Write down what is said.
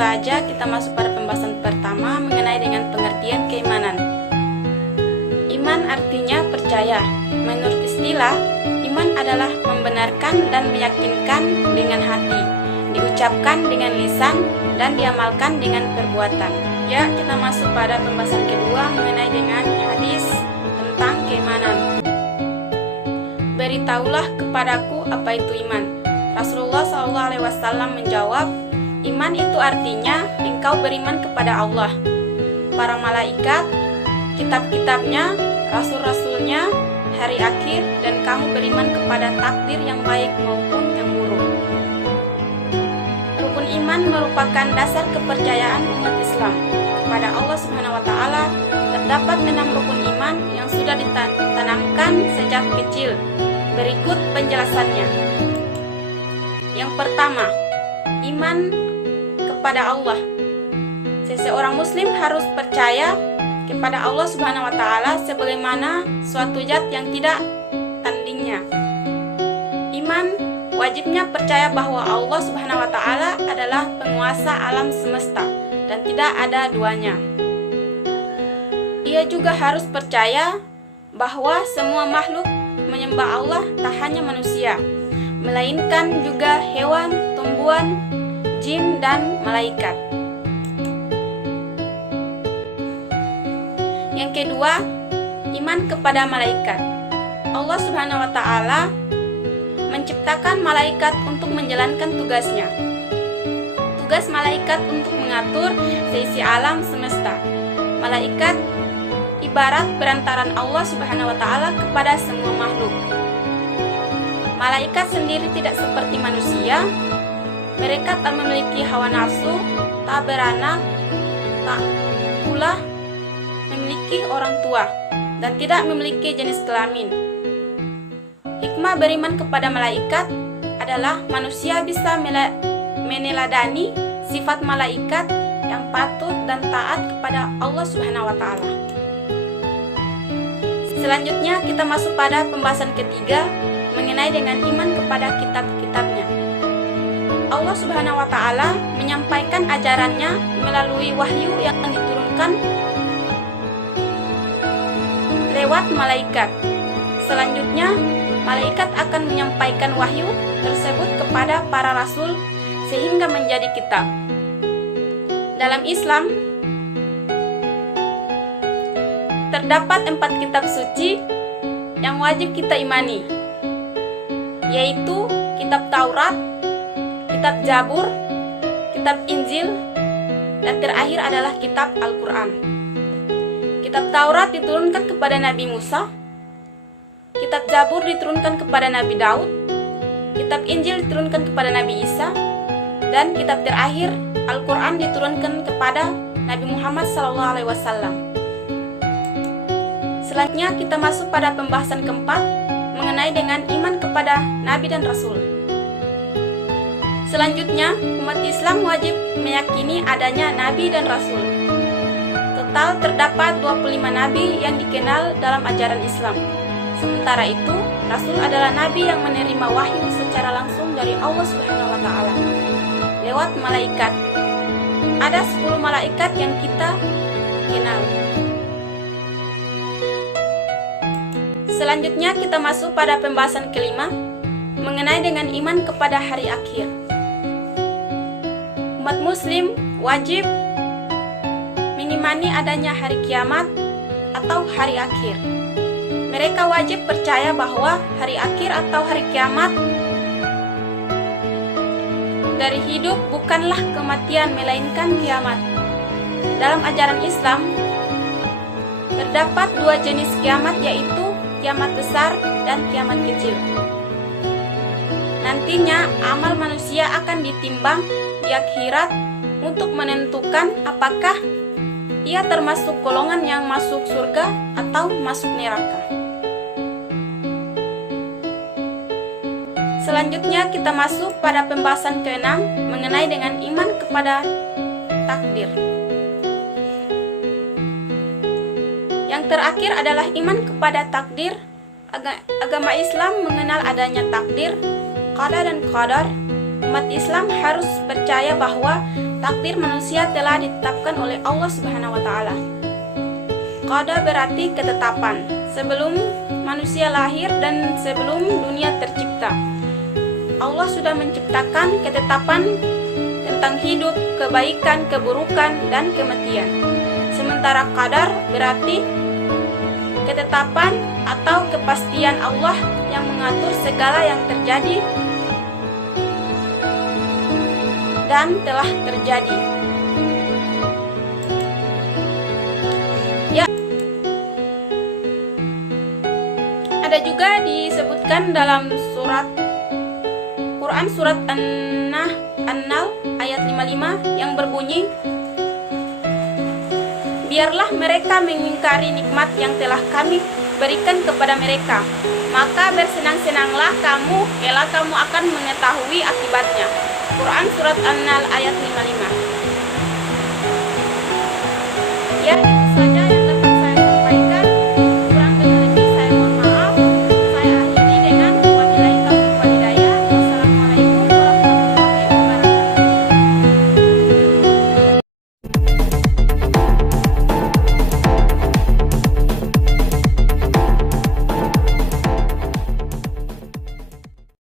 saja kita masuk pada pembahasan pertama mengenai dengan pengertian keimanan. Iman artinya percaya. Menurut istilah, iman adalah membenarkan dan meyakinkan dengan hati, diucapkan dengan lisan, dan diamalkan dengan perbuatan. Ya, kita masuk pada pembahasan kedua mengenai dengan hadis tentang keimanan. Beritahulah kepadaku apa itu iman. Rasulullah SAW menjawab, iman itu artinya engkau beriman kepada Allah, para malaikat, kitab-kitabnya, rasul-rasulnya, hari akhir, dan kamu beriman kepada takdir yang baik maupun yang buruk. Rukun iman merupakan dasar kepercayaan umat Islam kepada Allah Subhanahu wa Ta'ala. Terdapat 6 rukun iman yang sudah ditanamkan sejak kecil. Berikut penjelasannya. Yang pertama, iman kepada Allah. Seseorang muslim harus percaya kepada Allah Subhanahu wa Ta'ala sebagaimana suatu zat yang tidak tandingnya. Iman wajibnya percaya bahwa Allah Subhanahu wa Ta'ala adalah penguasa alam semesta dan tidak ada duanya. Ia juga harus percaya bahwa semua makhluk menyembah Allah, tak hanya manusia, melainkan juga hewan, tumbuhan, jin, dan malaikat. Yang kedua, iman kepada malaikat. Allah Subhanahu wa Ta'ala menciptakan malaikat untuk menjalankan tugasnya. Tugas malaikat untuk mengatur seisi alam semesta. Malaikat ibarat perantaran Allah Subhanahu wa Ta'ala kepada semua makhluk. Malaikat sendiri tidak seperti manusia. Mereka tak memiliki hawa nafsu, tak beranak, tak pula memiliki orang tua, dan tidak memiliki jenis kelamin. Hikmah beriman kepada malaikat adalah manusia bisa meneladani sifat malaikat yang patut dan taat kepada Allah Subhanahu wa Ta'ala. Selanjutnya kita masuk pada pembahasan ketiga mengenai dengan iman kepada kitab-kitabnya. Allah Subhanahu wa Ta'ala menyampaikan ajarannya melalui wahyu yang diturunkan lewat malaikat. Selanjutnya, malaikat akan menyampaikan wahyu tersebut kepada para rasul sehingga menjadi kitab. Dalam Islam, terdapat 4 kitab suci yang wajib kita imani, yaitu kitab Taurat, kitab Zabur, kitab Injil, dan terakhir adalah kitab Al-Quran. Kitab Taurat diturunkan kepada Nabi Musa, kitab Zabur diturunkan kepada Nabi Daud, kitab Injil diturunkan kepada Nabi Isa, dan kitab terakhir Al-Quran diturunkan kepada Nabi Muhammad SAW. Selanjutnya kita masuk pada pembahasan keempat mengenai dengan iman kepada Nabi dan Rasul. Selanjutnya, umat Islam wajib meyakini adanya Nabi dan Rasul. Total terdapat 25 Nabi yang dikenal dalam ajaran Islam. Sementara itu, Rasul adalah Nabi yang menerima wahyu secara langsung dari Allah Subhanahu wa Ta'ala lewat malaikat. Ada 10 malaikat yang kita kenal. Selanjutnya kita masuk pada pembahasan kelima mengenai dengan iman kepada hari akhir. Umat muslim wajib mengimani adanya hari kiamat atau hari akhir. Mereka wajib percaya bahwa hari akhir atau hari kiamat dari hidup bukanlah kematian melainkan kiamat. Dalam ajaran Islam terdapat 2 jenis kiamat, yaitu kiamat besar dan kiamat kecil. Nantinya amal manusia akan ditimbang di akhirat untuk menentukan apakah ia termasuk golongan yang masuk surga atau masuk neraka. Selanjutnya kita masuk pada pembahasan ke-6 mengenai dengan iman kepada takdir. Yang terakhir adalah iman kepada takdir. Agama Islam mengenal adanya takdir, qada dan qadar. Umat Islam harus percaya bahwa takdir manusia telah ditetapkan oleh Allah Subhanahu wa taala. Qada berarti ketetapan, sebelum manusia lahir dan sebelum dunia tercipta. Allah sudah menciptakan ketetapan tentang hidup, kebaikan, keburukan, dan kematian. Sementara qadar berarti ketetapan atau kepastian Allah yang mengatur segala yang terjadi dan telah terjadi. Ya, ada juga disebutkan dalam Quran surat An-Nahl ayat 55 yang berbunyi, biarlah mereka mengingkari nikmat yang telah kami berikan kepada mereka, maka bersenang-senanglah kamu, kelak kamu akan mengetahui akibatnya. Quran surat An-Nahl ayat 55. Ya, itu saja